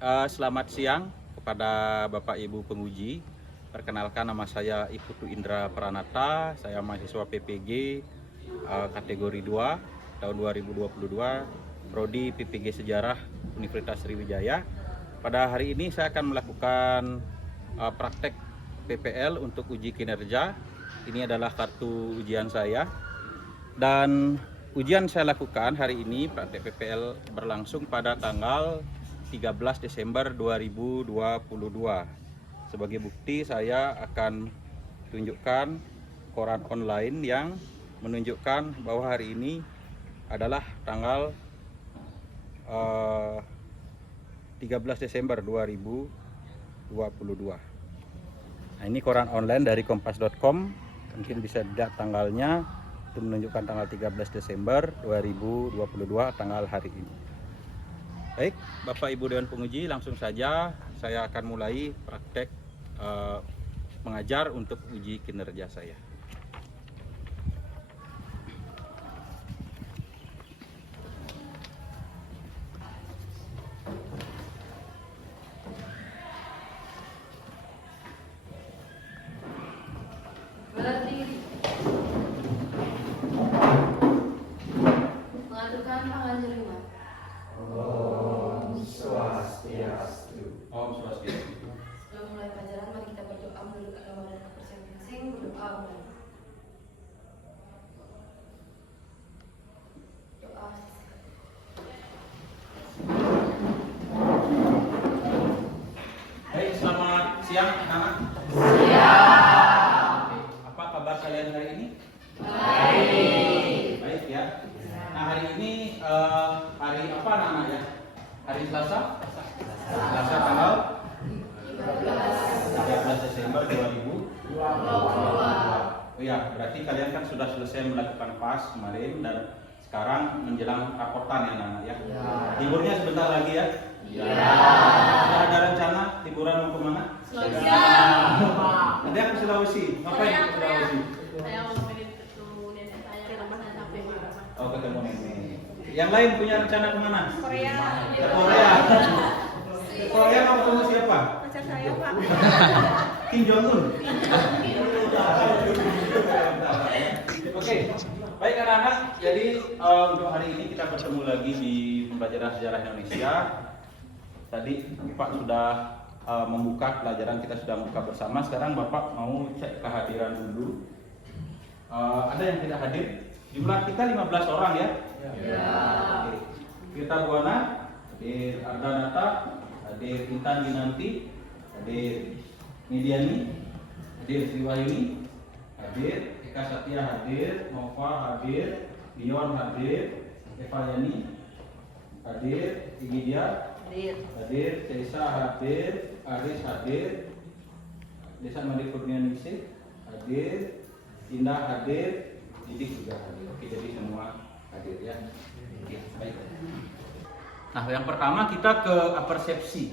Selamat siang kepada Bapak Ibu penguji. Perkenalkan, nama saya Iputu Indra Pranata. Saya mahasiswa PPG kategori 2 tahun 2022, prodi PPG Sejarah Universitas Sriwijaya. Pada hari ini saya akan melakukan praktek PPL untuk uji kinerja. Ini adalah kartu ujian saya. Dan ujian saya lakukan hari ini, praktek PPL berlangsung pada tanggal 13 Desember 2022. Sebagai bukti saya akan tunjukkan koran online yang menunjukkan bahwa hari ini adalah tanggal 13 Desember 2022. Nah, ini koran online dari kompas.com, mungkin bisa dilihat tanggalnya, itu menunjukkan tanggal 13 Desember 2022, tanggal hari ini. Baik, Bapak Ibu Dewan Penguji, langsung saja saya akan mulai praktek mengajar untuk uji kinerja saya. Mengaturkan tangan jerima. Om Swastiastu. Om Swastiastu. Sebelum mulai pelajaran, mari kita berdoa menurut agama dan kepercayaan masing-masing. Berdoa mulai. Doa. Baik, selamat siang anak-anak. Siap. Apa kabar kalian hari ini? Baik. Baik ya. Nah, hari ini hari apa anak-anak ya? Hari Selasa? Selasa tanggal 13 Desember 2022. Oh ya, berarti kalian kan sudah selesai melakukan PAS kemarin dan sekarang menjelang raportan ya anak-anak ya. Liburnya sebentar lagi ya. Sudah ada rencana liburan mau kemana? Sulawesi. Ada yang ke Sulawesi. Ngapain ke Sulawesi? Saya mau ketemu nenek saya di rumah dan sampai di rumah. Oh, ketemu nenek. Yang lain punya rencana kemana? Korea. Ke Korea. Ke Korea mau ketemu siapa? Pacar saya, Pak. Kim Jong Un. Oke, baik anak-anak. Jadi untuk hari ini kita bertemu lagi di pembelajaran sejarah Indonesia. Tadi Bapak sudah membuka pelajaran, kita sudah membuka bersama. Sekarang Bapak mau cek kehadiran dulu. Ada yang tidak hadir? Jumlah kita 15 orang ya. Oke. Kita Buana, hadir Ardanata, hadir Intan Ginanti, hadir Midiani, hadir Sriwayuni, hadir Eka Satya, hadir Nova, hadir Dion, hadir Eva Yani, hadir Igidia, hadir Tessa, hadir Aris, hadir Desa Madi Kurnianingsih, hadir Indah, hadir Didik juga hadir. Oke, jadi semua hadir ya. Oke, baik. Nah, yang pertama kita ke persepsi.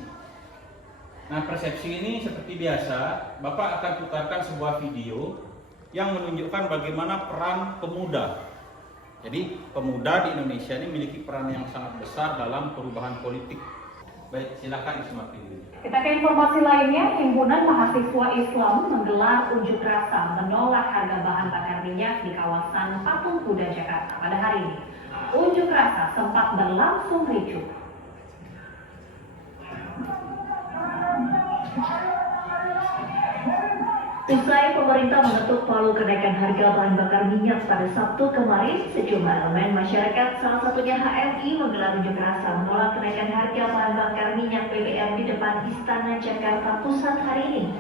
Nah, persepsi ini seperti biasa, Bapak akan putarkan sebuah video yang menunjukkan bagaimana peran pemuda. Jadi, pemuda di Indonesia ini memiliki peran yang sangat besar dalam perubahan politik. Baik, silakan disimak dulu. Kita ke informasi lainnya, Himpunan Mahasiswa Islam menggelar unjuk rasa menolak harga bahan bakar minyak di kawasan Patung Kuda, Jakarta pada hari ini. Unjuk rasa sempat berlangsung ricuh. Usai pemerintah mengetuk palu kenaikan harga bahan bakar minyak pada Sabtu kemarin, sejumlah elemen masyarakat, salah satunya HMI, menggelar unjuk rasa menolak kenaikan harga bahan bakar minyak BBM di depan Istana Jakarta Pusat hari ini.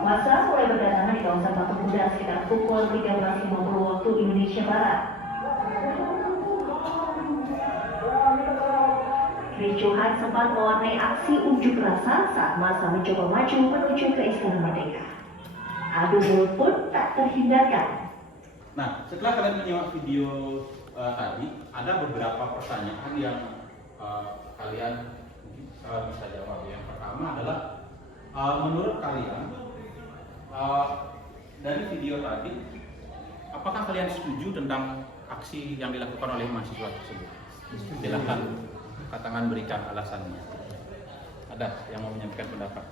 Masa mulai berdatangan di kawasan Patung Kuda sekitar pukul 13.50 waktu Indonesia Barat. Kericuhan sempat mewarnai aksi unjuk rasa saat massa mencoba maju menuju ke Istana Merdeka. Adu mulut pun tak terhindarkan. Nah, setelah kalian menyimak video tadi, ada beberapa pertanyaan yang kalian mungkin bisa jawab. Yang pertama adalah, menurut kalian dari video tadi, apakah kalian setuju tentang aksi yang dilakukan oleh mahasiswa tersebut? Silakan. Angkat tangan berikan alasannya. Ada yang mau menyampaikan pendapat?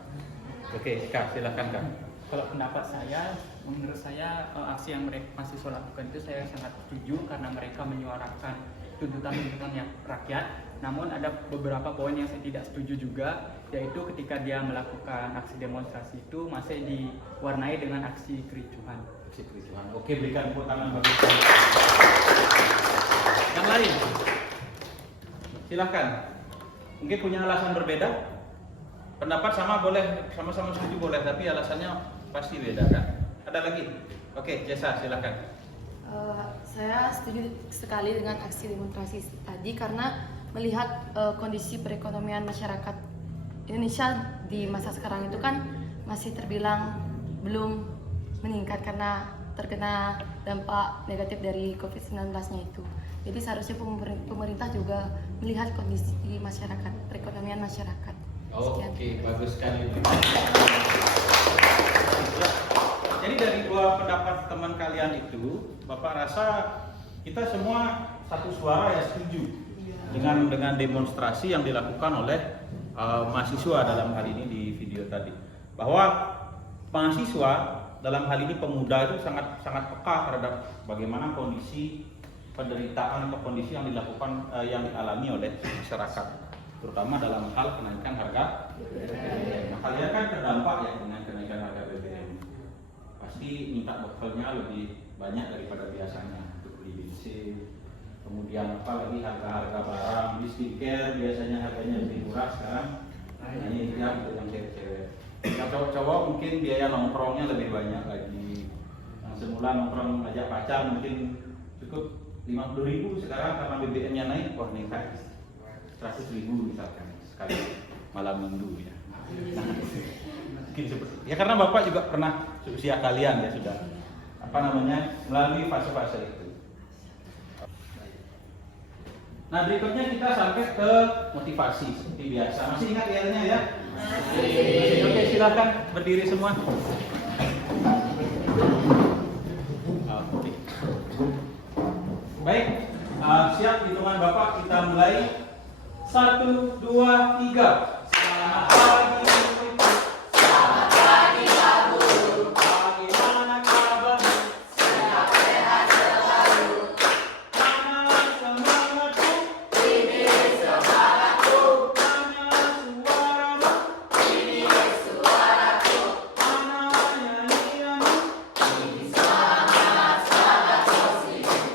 Oke, Kak, silakan Kak. Kalau pendapat saya, menurut saya aksi yang mereka mahasiswa lakukan itu saya sangat setuju karena mereka menyuarakan tuntutan-tuntutan rakyat. Namun ada beberapa poin yang saya tidak setuju juga, yaitu ketika dia melakukan aksi demonstrasi itu masih diwarnai dengan aksi kericuhan. Aksi kericuhan. Oke, berikan tepuk tangan bagi yang lain. Silakan. Mungkin punya alasan berbeda? Pendapat sama boleh, sama-sama setuju boleh, tapi alasannya pasti beda kan? Ada lagi? Oke, Jessa, silakan. Saya setuju sekali dengan aksi demonstrasi tadi karena melihat kondisi perekonomian masyarakat Indonesia di masa sekarang itu kan masih terbilang belum meningkat karena terkena dampak negatif dari COVID-19-nya itu. Jadi seharusnya pemerintah juga melihat kondisi masyarakat, perekonomian masyarakat. Oke, bagus sekali. Jadi dari dua pendapat teman kalian itu, Bapak rasa kita semua satu suara ya setuju dengan demonstrasi yang dilakukan oleh mahasiswa dalam hal ini di video tadi. Bahwa mahasiswa dalam hal ini pemuda itu sangat peka terhadap bagaimana kondisi penderitaan atau kondisi yang dilakukan yang dialami oleh masyarakat, terutama dalam hal kenaikan harga BBM. Nah, kalian kan terdampak ya dengan kenaikan harga BBM. Pasti minta bekalnya lebih banyak daripada biasanya untuk beli bensin. Kemudian apalagi harga-harga barang di skincare biasanya harganya lebih murah sekarang. Nah, ini ya untuk yang cewek-cewek. Yang cowok-cowok mungkin biaya nongkrongnya lebih banyak lagi. Yang semula nongkrong ngajak pacar mungkin cukup 50.000, sekarang karena BBM-nya naik, wah nih kayak 100.000 misalkan sekali malam minggu ya. Nah, mungkin seperti ya karena Bapak juga pernah usia kalian ya sudah melalui fase-fase itu. Nah, berikutnya kita sampai ke motivasi seperti biasa. Masih ingat IL-nya ya? Masih. Oke, silakan berdiri semua. Oke. Baik, siap hitungan Bapak, kita mulai. 1, 2, 3. Selamat pagi. Selamat pagi Pak Guru. Bagaimana kabar? Sehat-sehat selalu. Mana semangatmu? Ini semangatku. Mana suaramu? Ini suaraku. Mana nyanyianmu? Ini semangat sosialmu.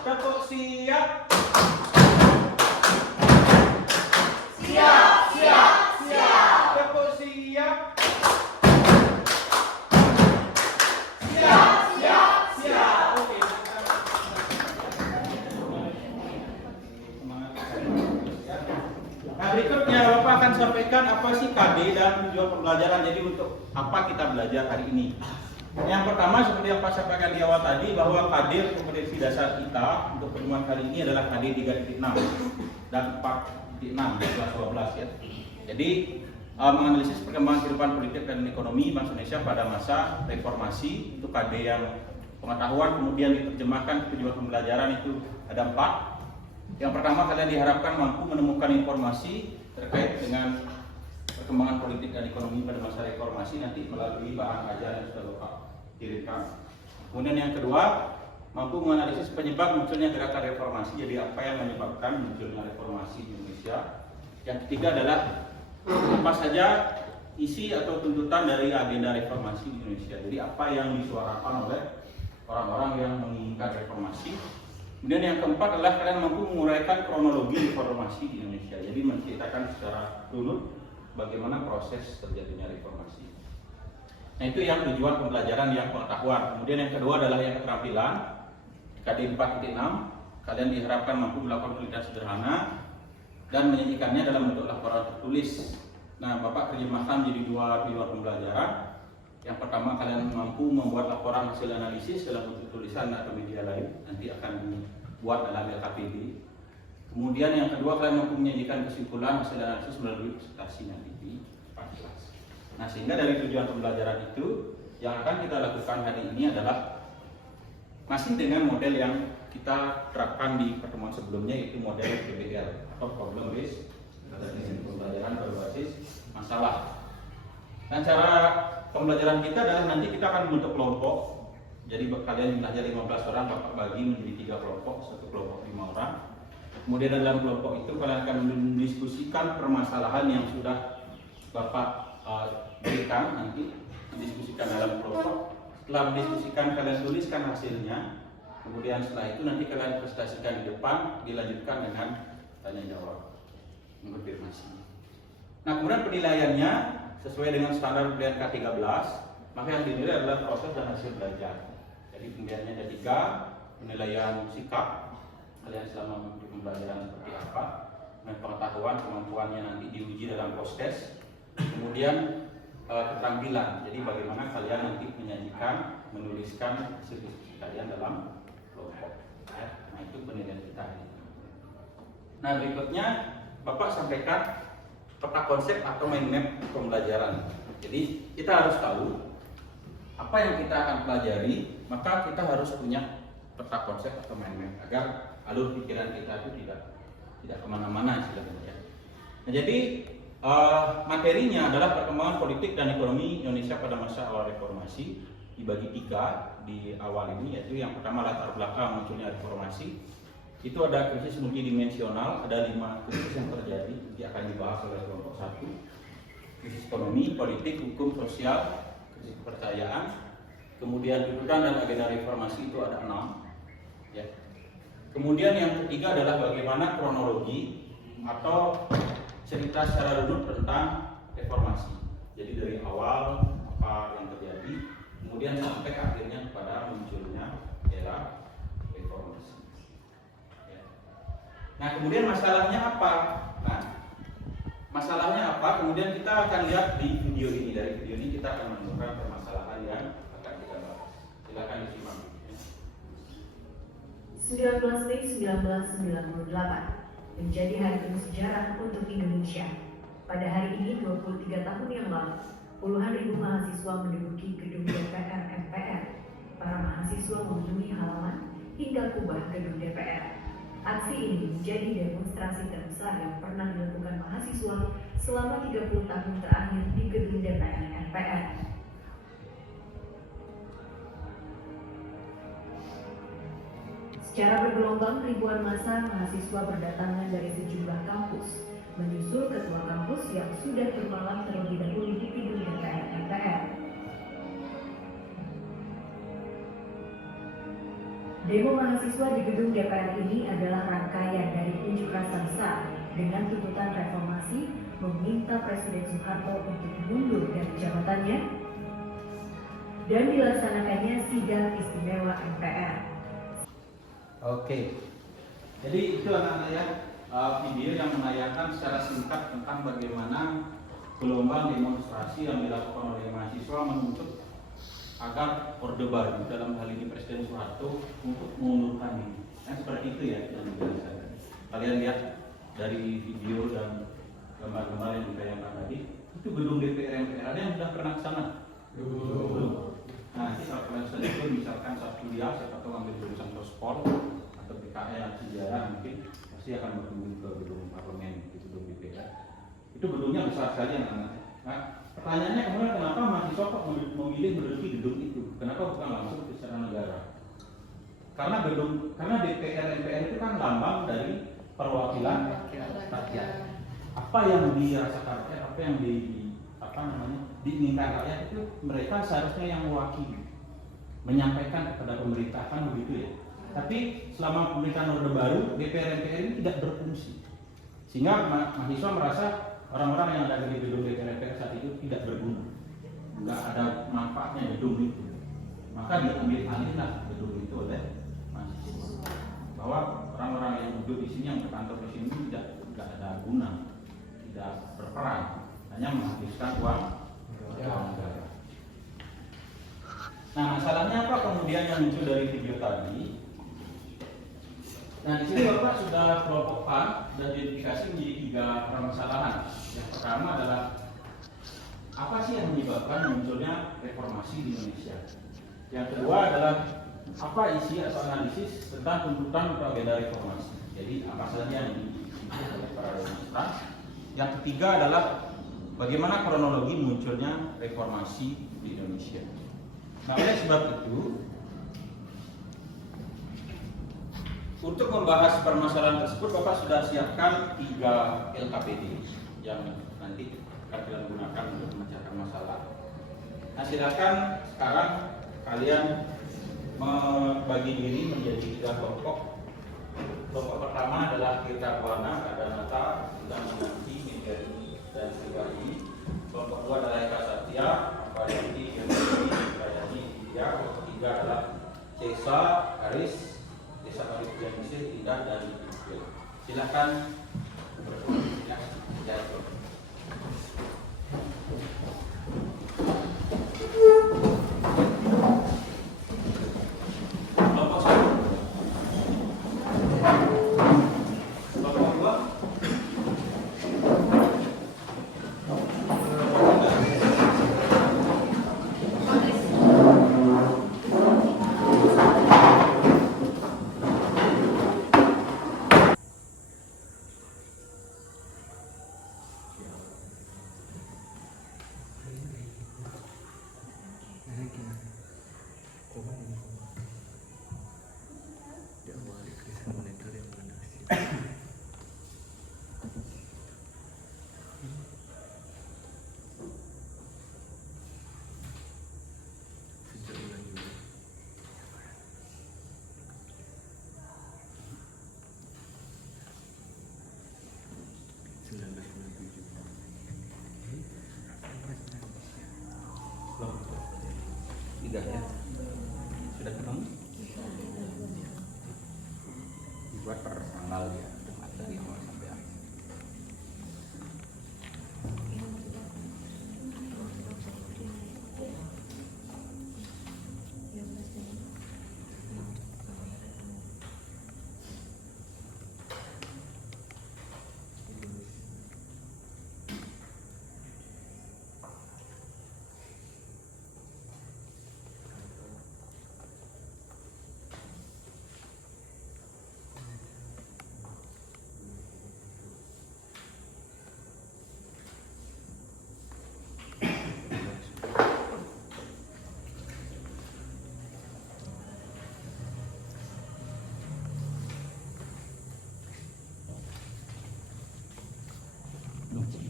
Tepuk siap. Siap. Tepuk siap. Siap. Oke. Nah, berikutnya Bapak akan sampaikan apa sih KD dan tujuan pembelajaran. Jadi untuk apa kita belajar hari ini? Yang pertama seperti yang Pak sampaikan di awal tadi bahwa KD kompetensi dasar kita untuk pertemuan kali ini adalah KD 3.6 dan 4.6 di kelas 12 ya. Jadi menganalisis perkembangan kehidupan politik dan ekonomi bangsa Indonesia pada masa reformasi. Untuk KD yang pengetahuan kemudian diterjemahkan ke tujuan pembelajaran itu ada 4. Yang pertama, kalian diharapkan mampu menemukan informasi terkait dengan perkembangan politik dan ekonomi pada masa reformasi nanti melalui bahan ajar yang sudah Bapak kirimkan. Kemudian yang kedua, mampu menganalisis penyebab munculnya gerakan reformasi. Jadi apa yang menyebabkan munculnya reformasi di Indonesia. Yang ketiga adalah apa saja isi atau tuntutan dari agenda reformasi di Indonesia. Jadi apa yang disuarakan oleh orang-orang yang menginginkan reformasi. Kemudian yang keempat adalah kalian mampu menguraikan kronologi reformasi di Indonesia. Jadi menceritakan secara runut bagaimana proses terjadinya reformasi. Nah, itu yang tujuan pembelajaran yang pengetahuan. Kemudian yang kedua adalah yang keterampilan, KD 4.6. kalian diharapkan mampu melakukan penelitian sederhana dan menyajikannya dalam bentuk laporan tertulis. Nah, Bapak terjemahkan menjadi 2 pilihan pembelajaran. Yang pertama, kalian mampu membuat laporan hasil analisis dalam bentuk tulisan atau media lain, nanti akan dibuat dalam LKPD. Kemudian yang kedua, kalian mampu menyajikan kesimpulan hasil analisis melalui presentasi nanti di depan kelas. Nah, sehingga dari tujuan pembelajaran itu, yang akan kita lakukan hari ini adalah masih dengan model yang kita terapkan di pertemuan sebelumnya, yaitu model PBL atau Problem Based Learning, pembelajaran berbasis masalah. Dan cara pembelajaran kita adalah nanti kita akan membentuk kelompok. Jadi kalian jumlahnya 15 orang, Bapak bagi menjadi 3 kelompok, satu kelompok 5 orang. Kemudian dalam kelompok itu kalian akan mendiskusikan permasalahan yang sudah Bapak berikan, nanti didiskusikan dalam kelompok. Setelah mendiskusikan, kalian tuliskan hasilnya. Kemudian setelah itu nanti kalian presentasikan di depan, dilanjutkan dengan tanya jawab, konfirmasi. Nah, kemudian penilaiannya sesuai dengan standar penilaian K13, maka yang dinilai adalah proses dan hasil belajar. Jadi penilaiannya ada 3, penilaian sikap kalian selama mengikuti pembelajaran seperti apa, dan pengetahuan kemampuannya nanti diuji dalam post-test. Kemudian keterampilan, jadi bagaimana kalian nanti menyajikan, menuliskan hasil diskusi kalian dalam kelompok. Nah, itu penilaian kita. Nah, berikutnya Bapak sampaikan peta konsep atau mind map pembelajaran. Jadi kita harus tahu apa yang kita akan pelajari, maka kita harus punya peta konsep atau mind map agar alur pikiran kita itu tidak kemana-mana istilahnya ya. Nah, jadi materinya adalah perkembangan politik dan ekonomi Indonesia pada masa awal reformasi, dibagi 3 di awal ini, yaitu yang pertama latar belakang munculnya reformasi. Itu ada krisis multidimensional, ada 5 krisis yang terjadi, nanti akan dibahas oleh kelompok 1. Krisis ekonomi, politik, hukum, sosial, krisis kepercayaan. Kemudian tuntutan dan agenda reformasi itu ada 6. Ya. Kemudian yang ketiga adalah bagaimana kronologi atau cerita secara runut tentang reformasi. Jadi dari awal apa yang terjadi, kemudian sampai akhirnya kepada munculnya era reformasi. Ya. Nah, kemudian masalahnya apa? Nah, masalahnya apa? Kemudian kita akan lihat di video ini. Dari video ini kita akan menemukan permasalahan yang akan kita bahas. Silakan disimak. 19 Mei 1998 menjadi hari penuh sejarah untuk Indonesia. Pada hari ini 23 tahun yang lalu, puluhan ribu mahasiswa menduduki gedung DPR MPR. Para mahasiswa memenuhi halaman hingga kubah gedung DPR. Aksi ini menjadi demonstrasi terbesar yang pernah dilakukan mahasiswa selama 30 tahun terakhir di gedung DPR MPR. Secara bergelombang, ribuan massa mahasiswa berdatangan dari sejumlah kampus, menyusul ketua kampus yang sudah bermalam terlebih dahulu di gedung DPR MPR. Demo mahasiswa di gedung DPR ini adalah rangkaian dari unjuk rasa besar dengan tuntutan reformasi, meminta Presiden Soeharto untuk mundur dari jabatannya, dan dilaksanakannya sidang istimewa MPR. Oke, jadi itu anak-anak ya, video yang menayangkan secara singkat tentang bagaimana gelombang demonstrasi yang dilakukan oleh mahasiswa menuntut agar Orde Baru, dalam hal ini Presiden Soeharto, untuk mengundurkan diri. Nah, seperti itu ya yang dijelaskan. Kalian lihat dari video dan gambar-gambar yang ditayangkan tadi, itu gedung DPR MPR. Ada yang sudah pernah ke sana? Belum. Nah, nanti kalau kalian sudah itu misalkan saat kuliah, siapa tahu ambil jurusan Sospol atau PKN atau sejarah, mungkin pasti akan berkunjung ke gedung parlemen, di gedung DPR. Itu gedungnya besar sekali anak-anak. Nah, pertanyaannya kemudian kenapa mahasiswa kok memilih menduduki gedung itu? Kenapa bukan langsung ke istana negara? Karena DPR MPR itu kan lambang dari perwakilan rakyat. Apa yang dirasakan rakyat, apa yang diinginkan rakyat itu mereka seharusnya yang mewakili, menyampaikan kepada pemerintah, kan begitu ya. Tapi selama pemerintahan Orde Baru, DPR MPR ini tidak berfungsi, sehingga mahasiswa merasa orang-orang yang ada di gedung DPR MPR saat itu tidak berguna, nggak ada manfaatnya gedung itu, maka diambil alihlah gedung itu oleh mahasiswa. bahwa orang-orang yang duduk di sini, yang berkantor di sini tidak ada guna, tidak berperan, hanya menghabiskan uang negara. Nah, masalahnya apa kemudian yang muncul dari video tadi? Nah, di sini Bapak sudah kelompokkan dan identifikasi menjadi 3 permasalahan. Yang pertama adalah apa sih yang menyebabkan munculnya reformasi di Indonesia? Yang kedua adalah apa isi atau analisis tentang tuntutan atau agenda reformasi. Jadi apa saja yang diisi oleh para demonstran. Yang ketiga adalah bagaimana kronologi munculnya reformasi di Indonesia. Nah, oleh sebab itu, untuk membahas permasalahan tersebut, Bapak sudah siapkan 3 LKPD yang nanti kalian gunakan untuk memecahkan masalah. Nah, silakan sekarang kalian membagi diri menjadi 3 kelompok. Kelompok pertama adalah Tirta Buana, Kadanata, Undang Menanti, Minteri, dan Sribahi. Kelompok 2 adalah Eka Satya, Amparyanti, Firmani, Rayani, India. Kelompok 3 adalah Cesa, Haris, Desa Balik Mesir, Indah, dan Iqbal. Silakan berkomunikasi. Kelompok 1. Kelompok 2. Tiga ya, sudah ketemu? Dibuat per tanggal ya, dari awal sampai akhir.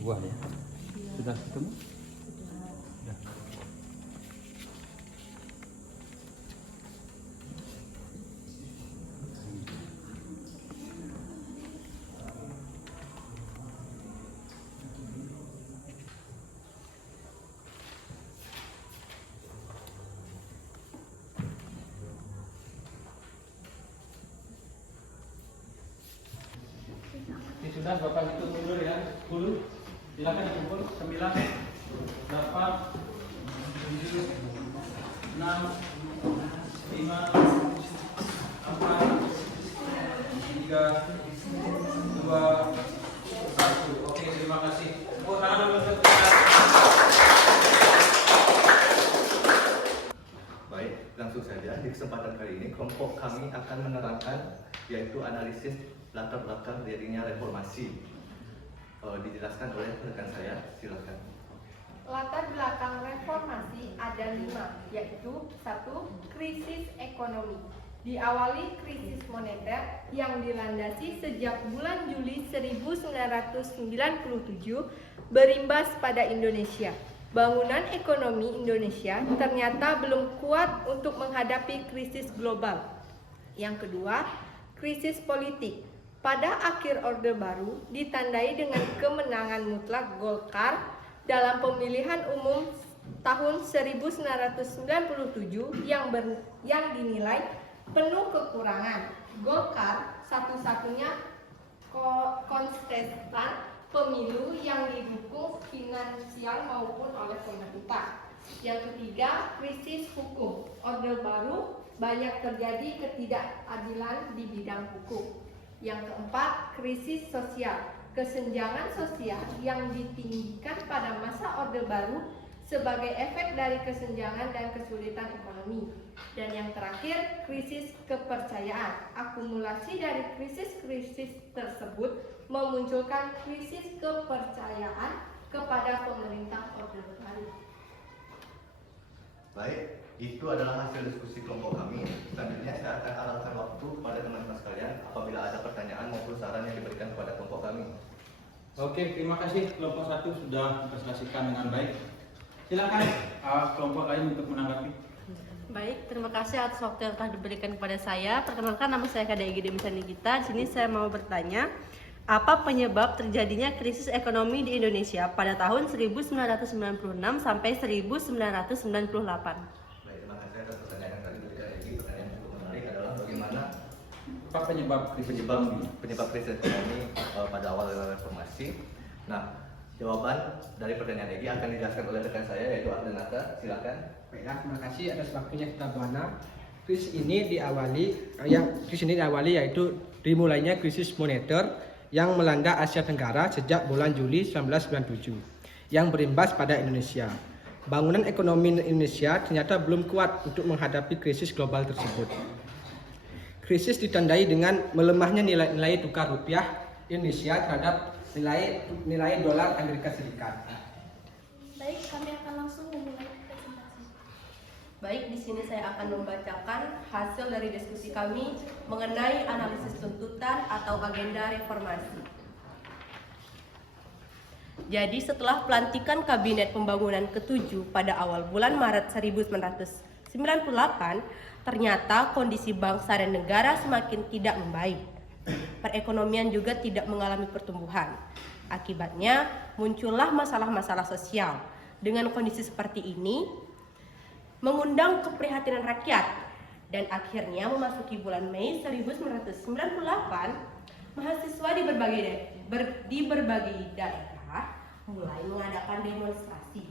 Dua ya, sudah ketemu? Sudah. Ini sudah Bapak hitung mundur ya, 10. Silakan dikumpul 9, 8, 7, 6, 5, 4, 3, 2, 1. Oke, terima kasih. Tepuk tangan dulu. Baik, langsung saja di kesempatan kali ini kelompok kami akan menerangkan yaitu analisis latar belakang terjadinya reformasi. Dijelaskan oleh rekan saya, silakan. Latar belakang reformasi ada 5, yaitu 1. Krisis ekonomi. Diawali krisis moneter yang dilandasi sejak bulan Juli 1997 berimbas pada Indonesia. Bangunan ekonomi Indonesia ternyata belum kuat untuk menghadapi krisis global. Yang kedua, krisis politik. Pada akhir Orde Baru ditandai dengan kemenangan mutlak Golkar dalam pemilihan umum tahun 1997 yang dinilai penuh kekurangan. Golkar satu-satunya kontestan pemilu yang didukung finansial maupun oleh pemerintah. Yang ketiga, krisis hukum. Orde Baru banyak terjadi ketidakadilan di bidang hukum. Yang keempat, krisis sosial. Kesenjangan sosial yang ditinggikan pada masa Orde Baru sebagai efek dari kesenjangan dan kesulitan ekonomi. Dan yang terakhir, krisis kepercayaan. Akumulasi dari krisis-krisis tersebut memunculkan krisis kepercayaan kepada pemerintah Orde Baru. Baik, itu adalah hasil diskusi kelompok kami. Selanjutnya saya akan arahkan waktu kepada teman-teman sekalian apabila ada pertanyaan maupun saran yang diberikan kepada kelompok kami. Oke, terima kasih kelompok 1 sudah mempresentasikan dengan baik. Silakan kelompok lain untuk menanggapi. Baik, terima kasih atas waktu yang telah diberikan kepada saya. Perkenalkan, nama saya Kada Egi Demi Sanigita. Di sini saya mau bertanya, apa penyebab terjadinya krisis ekonomi di Indonesia pada tahun 1996 sampai 1998? Baik, terima kasih atas pertanyaan yang tadi dari Egi. Pertanyaan yang cukup menarik adalah bagaimana Apa penyebab penyebab krisis ekonomi pada awal reformasi. Nah, jawaban dari pertanyaan Egi akan dijelaskan oleh rekan saya yaitu Ardenata. Silakan. Baiklah, terima kasih atas waktunya kita Buana. Krisis ini diawali yaitu dimulainya krisis moneter yang melanda Asia Tenggara sejak bulan Juli 1997 yang berimbas pada Indonesia. Bangunan ekonomi Indonesia ternyata belum kuat untuk menghadapi krisis global tersebut. Krisis ditandai dengan melemahnya nilai tukar rupiah Indonesia terhadap nilai dolar Amerika Serikat. Baik, kami akan langsung memulai presentasi. Baik, di sini saya akan membacakan hasil dari diskusi kami mengenai analisis tuntutan atau agenda reformasi. Jadi setelah pelantikan Kabinet Pembangunan ke-7 pada awal bulan Maret 1998, ternyata kondisi bangsa dan negara semakin tidak membaik. Perekonomian juga tidak mengalami pertumbuhan. Akibatnya muncullah masalah-masalah sosial. Dengan kondisi seperti ini, mengundang keprihatinan rakyat, dan akhirnya memasuki bulan Mei 1998, mahasiswa di berbagai daerah mulai mengadakan demonstrasi.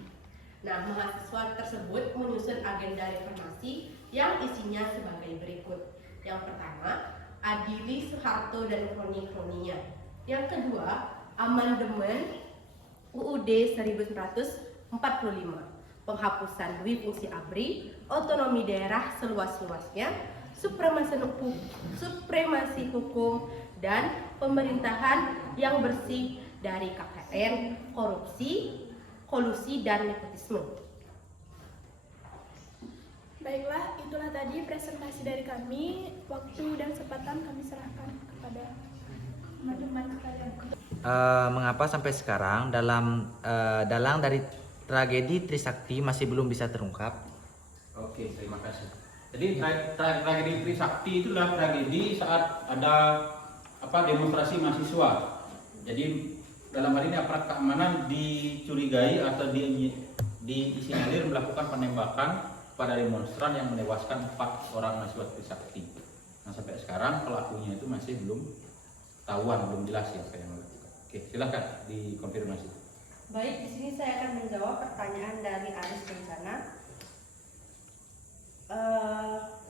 Nah, mahasiswa tersebut menyusun agenda reformasi yang isinya sebagai berikut. Yang pertama, adili Soeharto dan kroni-kroninya. Yang kedua, amandemen UUD 1945, penghapusan dui fungsi ABRI, otonomi daerah seluas-luasnya, supremasi hukum, dan pemerintahan yang bersih dari KKN, korupsi, kolusi, dan nepotisme. Baiklah, itulah tadi presentasi dari kami. Waktu dan kesempatan kami serahkan kepada teman-teman sekalian. Mengapa sampai sekarang dalang dari tragedi Trisakti masih belum bisa terungkap? Oke, terima kasih. Jadi tragedi Trisakti itulah tragedi saat ada demonstrasi mahasiswa. Jadi dalam hal ini aparat keamanan dicurigai atau disinyalir melakukan penembakan pada demonstran yang menewaskan 4 orang mahasiswa Trisakti. Nah, sampai sekarang pelakunya itu masih belum tahuan, belum jelas siapa yang melakukan. Oke, silakan dikonfirmasi. Baik, di sini saya akan menjawab pertanyaan dari Aris Kencana.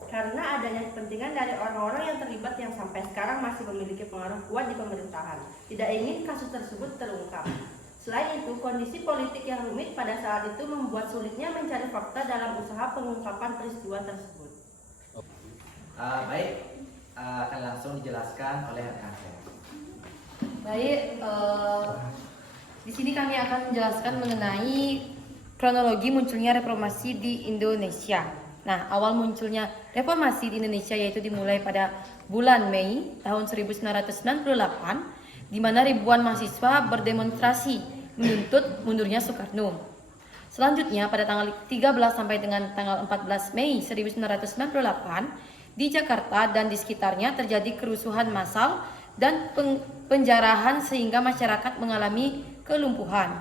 Karena adanya kepentingan dari orang-orang yang terlibat yang sampai sekarang masih memiliki pengaruh kuat di pemerintahan, tidak ingin kasus tersebut terungkap. Selain itu, kondisi politik yang rumit pada saat itu membuat sulitnya mencari fakta dalam usaha pengungkapan peristiwa tersebut. Baik, akan langsung dijelaskan oleh rekan saya. Baik, di sini kami akan menjelaskan mengenai kronologi munculnya reformasi di Indonesia. Nah, awal munculnya reformasi di Indonesia yaitu dimulai pada bulan Mei tahun 1998, di mana ribuan mahasiswa berdemonstrasi menuntut mundurnya Soekarno. Selanjutnya pada tanggal 13 sampai dengan tanggal 14 Mei 1998, di Jakarta dan di sekitarnya terjadi kerusuhan massal dan penjarahan sehingga masyarakat mengalami kelumpuhan.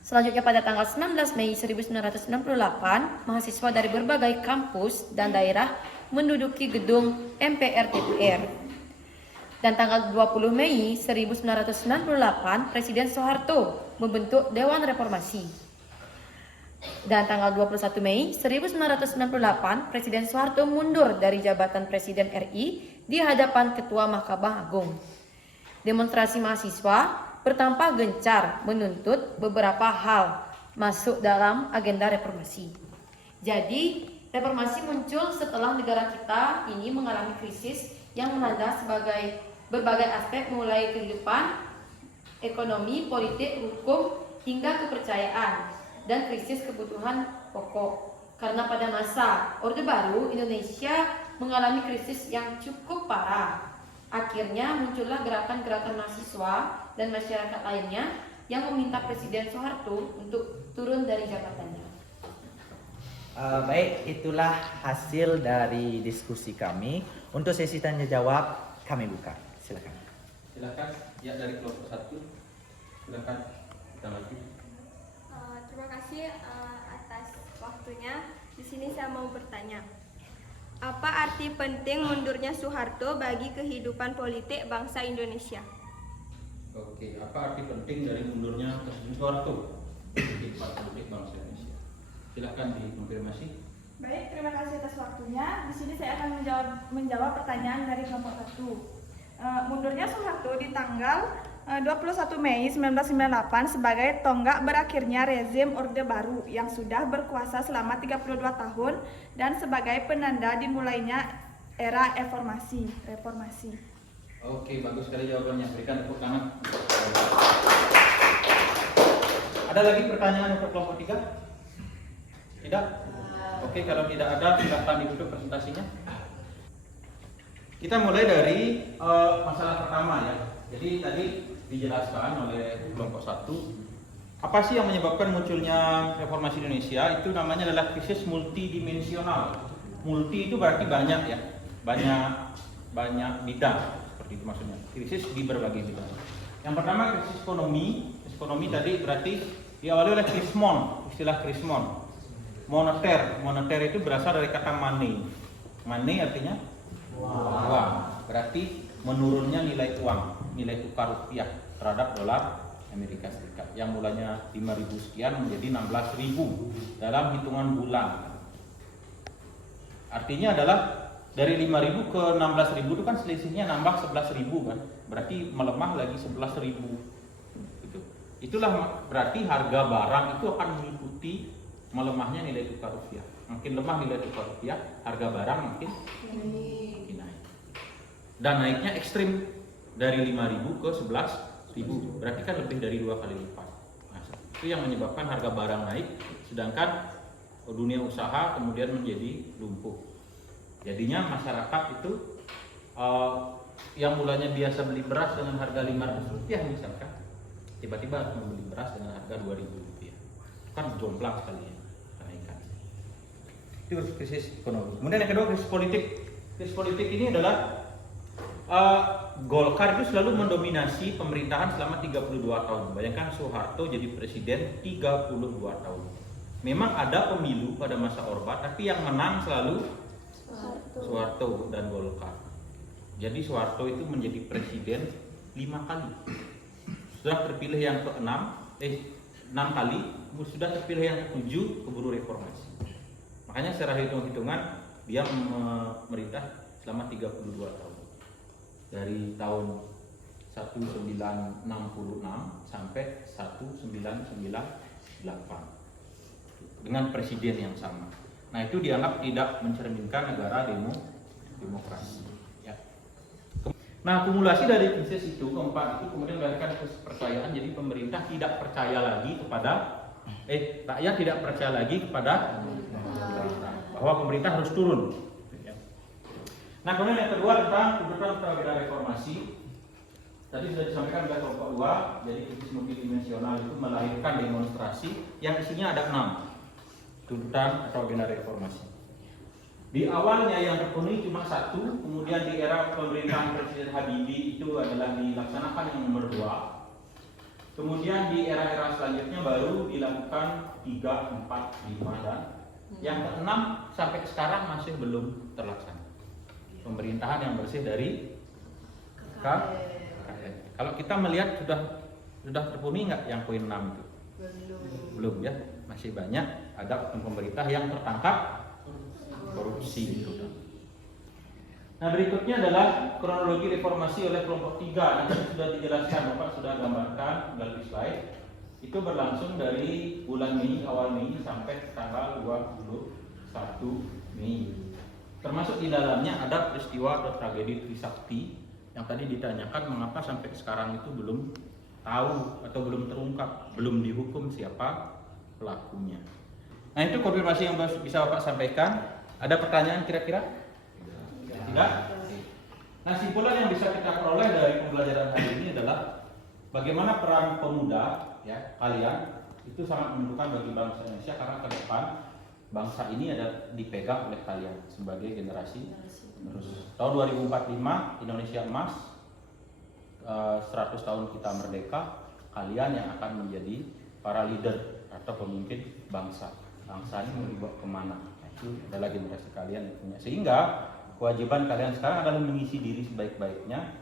Selanjutnya pada tanggal 19 Mei 1968, mahasiswa dari berbagai kampus dan daerah menduduki gedung MPR DPR. Dan tanggal 20 Mei 1998, Presiden Soeharto membentuk Dewan Reformasi. Dan tanggal 21 Mei 1998, Presiden Soeharto mundur dari jabatan Presiden RI di hadapan Ketua Mahkamah Agung. Demonstrasi mahasiswa bertambah gencar menuntut beberapa hal masuk dalam agenda reformasi. Jadi, reformasi muncul setelah negara kita ini mengalami krisis yang melanda sebagai berbagai aspek mulai kehidupan, ekonomi, politik, hukum, hingga kepercayaan dan krisis kebutuhan pokok. Karena pada masa Orde Baru, Indonesia mengalami krisis yang cukup parah. Akhirnya muncullah gerakan-gerakan mahasiswa dan masyarakat lainnya yang meminta Presiden Soeharto untuk turun dari jabatannya. Baik, itulah hasil dari diskusi kami. Untuk sesi tanya jawab kami buka. Silakan. Silakan ya dari kelompok 1. Silakan kita lagi. Terima kasih atas waktunya. Di sini saya mau bertanya. Apa arti penting mundurnya Soeharto bagi kehidupan politik bangsa Indonesia? Oke, apa arti penting dari mundurnya Presiden Soeharto bagi politik bangsa Indonesia? Silakan dikonfirmasi. Baik, terima kasih atas waktunya. Di sini saya akan menjawab pertanyaan dari kelompok 1. Mundurnya Soeharto di tanggal 21 Mei 1998 sebagai tonggak berakhirnya rezim Orde Baru yang sudah berkuasa selama 32 tahun dan sebagai penanda dimulainya era reformasi. Oke, bagus sekali jawabannya. Berikan tepuk tangan. Ada lagi pertanyaan untuk kelompok 3? Tidak? Oke, kalau tidak ada silakan ditutup presentasinya. Kita mulai dari masalah pertama ya. Jadi tadi dijelaskan oleh kelompok 1 apa sih yang menyebabkan munculnya reformasi Indonesia. Itu namanya adalah krisis multidimensional. Multi itu berarti banyak ya, banyak bidang, seperti itu maksudnya. Krisis di berbagai bidang. Yang pertama krisis ekonomi. Ekonomi tadi berarti diawali oleh krismon, istilah krismon. Moneter itu berasal dari kata money. Money artinya uang. Berarti menurunnya nilai uang, nilai tukar rupiah terhadap dolar Amerika Serikat yang mulanya 5.000 sekian menjadi 16.000 dalam hitungan bulan. Artinya adalah dari 5.000 ke 16.000 itu kan selisihnya nambah 11.000 kan, berarti melemah lagi 11.000 gitu. Itulah berarti harga barang itu akan mengikuti melemahnya nilai tukar rupiah. Makin lemah nilai tukar rupiah, harga barang makin naik. Dan naiknya ekstrim dari 5.000 ke 11.000, berarti kan lebih dari 2 kali lipat. Nah, itu yang menyebabkan harga barang naik, sedangkan dunia usaha kemudian menjadi lumpuh. Jadinya masyarakat itu yang mulanya biasa beli beras dengan harga 500 rupiah misalkan, tiba-tiba harus membeli beras dengan harga 2.000 rupiah. Itu kan jomplang sekali ya kenaikan. Itu krisis ekonomi. Kemudian yang kedua krisis politik. Krisis politik ini adalah Golkar itu selalu mendominasi pemerintahan selama 32 tahun. Bayangkan Soeharto jadi presiden 32 tahun. Memang ada pemilu pada masa Orba, tapi yang menang selalu Soeharto dan Golkar. Jadi Soeharto itu menjadi presiden 5 kali. Sudah terpilih yang ke-6, 6 kali, sudah terpilih yang ke-7, keburu reformasi. Makanya secara hitung-hitungan dia memerintah selama 32 tahun. Dari tahun 1966 sampai 1998 dengan presiden yang sama. Nah, itu dianggap tidak mencerminkan negara demokrasi. Ya. Nah, akumulasi dari krisis itu keempat itu kemudian melahirkan kepercayaan. Jadi pemerintah tidak percaya lagi kepada rakyat tidak percaya lagi kepada pemerintah, bahwa pemerintah harus turun. Nah, kemudian yang kedua tentang tuntutan pra reformasi. Tadi sudah disampaikan oleh kelompok 2, jadi krisis multidimensional itu melahirkan demonstrasi yang isinya ada 6 tuntutan atau agenda reformasi. Di awalnya yang terpenuhi cuma 1, kemudian di era pemerintahan Presiden Habibie itu adalah dilaksanakan yang nomor 2. Kemudian di era-era selanjutnya baru dilakukan 3, 4, 5 dan yang keenam sampai sekarang masih belum terlaksana. Pemerintahan yang bersih dari KKN. Kalau kita melihat sudah terpenuhi nggak yang poin 6 itu? Belum ya, masih banyak ada pemerintah yang tertangkap korupsi gitu. Nah, berikutnya adalah kronologi reformasi oleh kelompok 3. Nanti sudah dijelaskan, Bapak sudah gambarkan dari slide. Itu berlangsung dari bulan Mei, awal Mei sampai tanggal 21 Mei. Termasuk di dalamnya ada peristiwa atau tragedi Trisakti yang tadi ditanyakan mengapa sampai sekarang itu belum tahu atau belum terungkap, belum dihukum siapa pelakunya. Nah, itu konfirmasi yang bisa Bapak sampaikan. Ada pertanyaan kira-kira? Tidak? Nah, simpulan yang bisa kita peroleh dari pembelajaran hari ini adalah bagaimana peran pemuda ya kalian itu sangat menentukan bagi bangsa Indonesia, karena ke depan bangsa ini ada dipegang oleh kalian sebagai generasi penerus. Tahun 2045 Indonesia emas, 100 tahun kita merdeka, kalian yang akan menjadi para leader atau pemimpin bangsa. Bangsa ini mau dibawa kemana? Itu adalah generasi kalian yang punya. Sehingga kewajiban kalian sekarang adalah mengisi diri sebaik-baiknya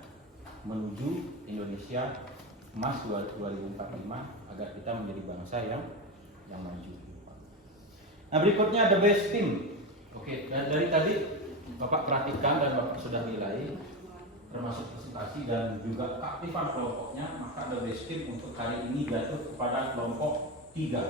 menuju Indonesia emas 2045 agar kita menjadi bangsa yang maju. Nah, berikutnya the best team. Oke, dan dari tadi Bapak perhatikan dan Bapak sudah nilai termasuk presentasi dan juga keaktifan kelompoknya, maka the best team untuk hari ini jatuh kepada kelompok 3.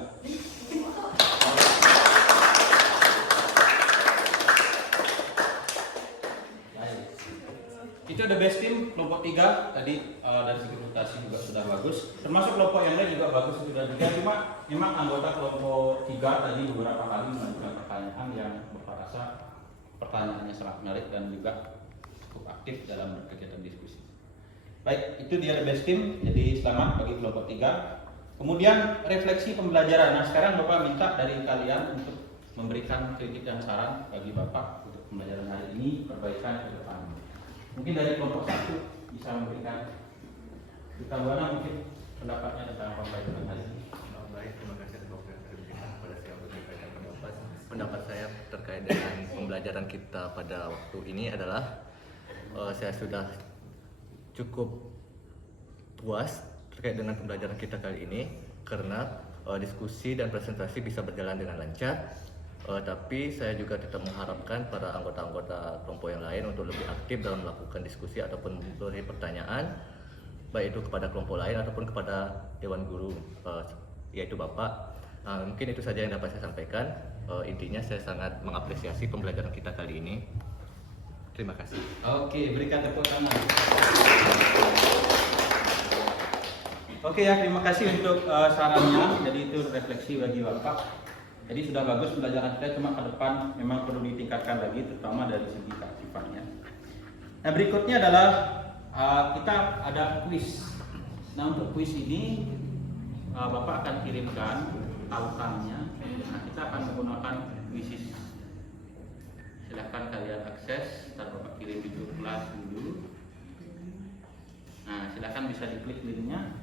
Itu the best team kelompok 3 tadi dari segi presentasi juga sudah bagus. Termasuk kelompok yang lain juga bagus sudah juga. Cuma memang anggota kelompok 3 tadi beberapa kali mengajukan pertanyaan yang Bapak rasa pertanyaannya sangat menarik dan juga cukup aktif dalam kegiatan diskusi. Baik, itu dia the best team. Jadi selamat bagi kelompok 3. Kemudian refleksi pembelajaran. Nah, sekarang Bapak minta dari kalian untuk memberikan kritik dan saran bagi Bapak untuk pembelajaran hari ini, perbaikan ke depan. Mungkin dari kelompok 1 bisa memberikan Buana mungkin pendapatnya tentang pembelajaran hari ini. Baik, terima kasih atas waktu yang diberikan kepada saya untuk memberikan pendapat. Pendapat saya terkait dengan pembelajaran kita pada waktu ini adalah saya sudah cukup puas terkait dengan pembelajaran kita kali ini karena diskusi dan presentasi bisa berjalan dengan lancar. Tapi saya juga tetap mengharapkan para anggota-anggota kelompok yang lain untuk lebih aktif dalam melakukan diskusi ataupun memberi pertanyaan, baik itu kepada kelompok lain ataupun kepada Dewan Guru, yaitu Bapak. Mungkin itu saja yang dapat saya sampaikan. Intinya saya sangat mengapresiasi pembelajaran kita kali ini. Terima kasih. Oke, berikan tepuk tangan. Oke ya, terima kasih untuk sarannya. Jadi itu refleksi bagi Bapak. Jadi sudah bagus pembelajaran kita, cuma ke depan memang perlu ditingkatkan lagi, terutama dari segi keaktifannya. Nah, berikutnya adalah kita ada kuis. Nah, untuk kuis ini Bapak akan kirimkan tautannya. Nah, kita akan menggunakan Quizzes. Silahkan kalian akses, ntar Bapak kirim di grup kelas dulu. Nah, silahkan bisa diklik linknya.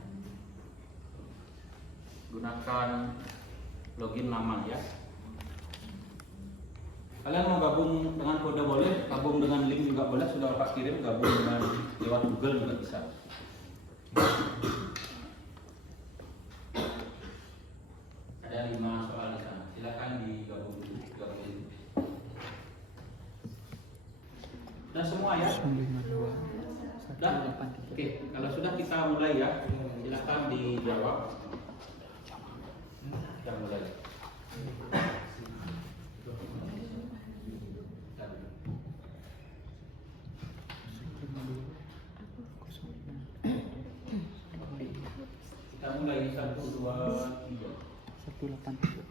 Gunakan login nama ya. Kalian mau gabung dengan kode boleh, gabung dengan link juga boleh, sudah Bapak kirim, gabung dengan lewat Google juga bisa. Ada 5 soal di sana, silakan digabung dulu, gabungin. Dan semua ya? Sudah? Oke, kalau sudah kita mulai ya, silakan dijawab. Kita mulai. Kita mulai 1, 2, 3. 183.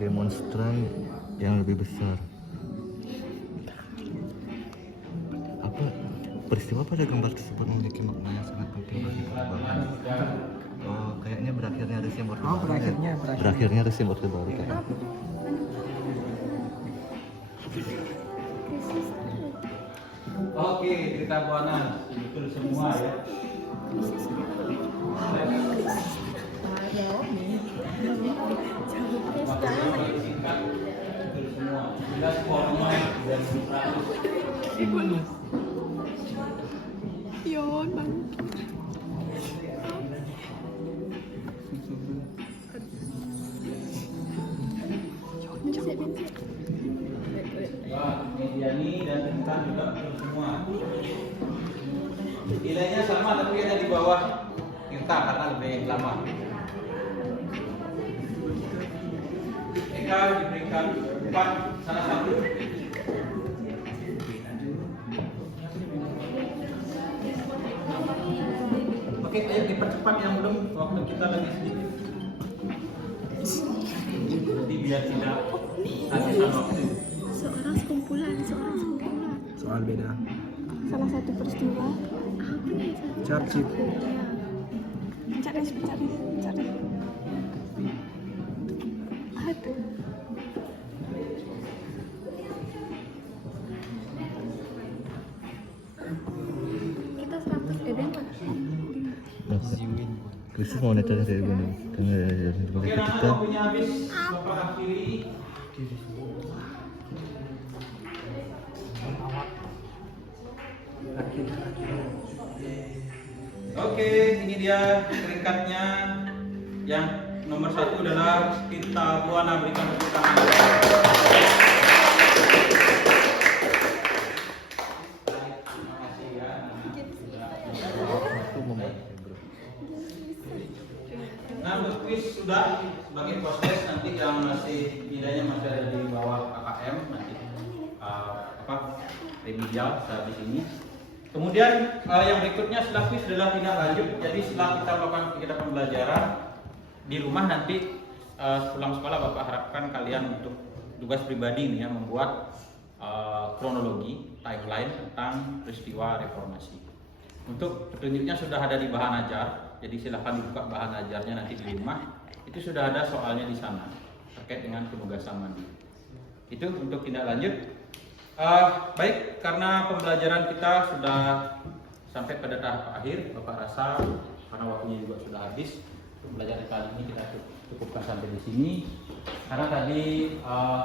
demonstran yang lebih besar. Apa peristiwa pada gambar tersebut memiliki makna yang sangat penting bagi perubahan? Oh, kayaknya berakhirnya rezim Orde Baru. Berakhirnya rezim Orde Baru kayaknya. Oke, cerita Buana betul semua ya. Singkat betul semua. Jelas formal dan demokratis. Mediani dan Intan juga betul semua. Nilainya sama tapi ada di bawah Tirta karena lebih lama. Eka diberikan 4 salah satu. Oke, ayo dipercepat yang belum, waktu kita lagi sedikit. Jadi biar tidak habisan waktu. Seorang sekumpulan. Soal beda. Salah satu peristiwa. Capcip. Pencet deh. Aduh. Kita 100 Eden Pak. Krisis moneter dari Oke, kita. waktunya habis. Bapak akhiri. Oke, ini dia peringkatnya. Yang nomor 1 adalah Tirta Buana, berikan tepuk tangan. Terima kasih ya. Nah, untuk quiz sudah sebagai proses nanti yang masih nilainya masih ada di bawah KKM nanti remedial habis ini. Kemudian yang berikutnya setelah quiz adalah tindak lanjut. Jadi setelah kita melakukan kegiatan pembelajaran di rumah nanti pulang sekolah Bapak harapkan kalian untuk tugas pribadi nih ya membuat kronologi timeline tentang peristiwa reformasi. Untuk petunjuknya sudah ada di bahan ajar. Jadi silahkan dibuka bahan ajarnya nanti di rumah. Itu sudah ada soalnya di sana terkait dengan penugasan mandiri. Itu untuk tindak lanjut. Baik, karena pembelajaran kita sudah sampai pada tahap akhir, Bapak rasa karena waktunya juga sudah habis, pembelajaran kali ini kita cukupkan sampai di sini. Karena tadi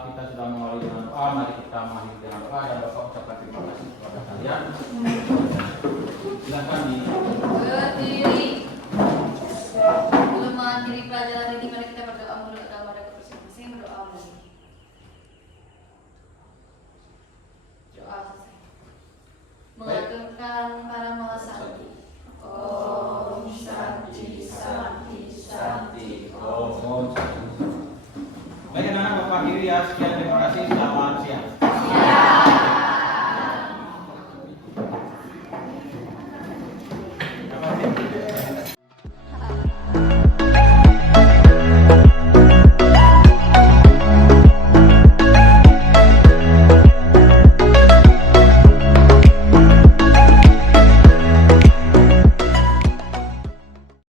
kita sudah mengawali dengan doa, mari kita mengakhiri dengan doa dan Bapak ucapkan terima kasih kepada kalian. Silakan di Berdiri. Belum mengakhiri pelajaran ini, mari kita berdoa menurut agama dan masing-masing. Berdoa mulai. Doa selesai. Mengaturkan para malasakti. Om Shanti Shanti Shanti. Om Shanti. Baik anak-anak, Bapak akhiri ya sekian.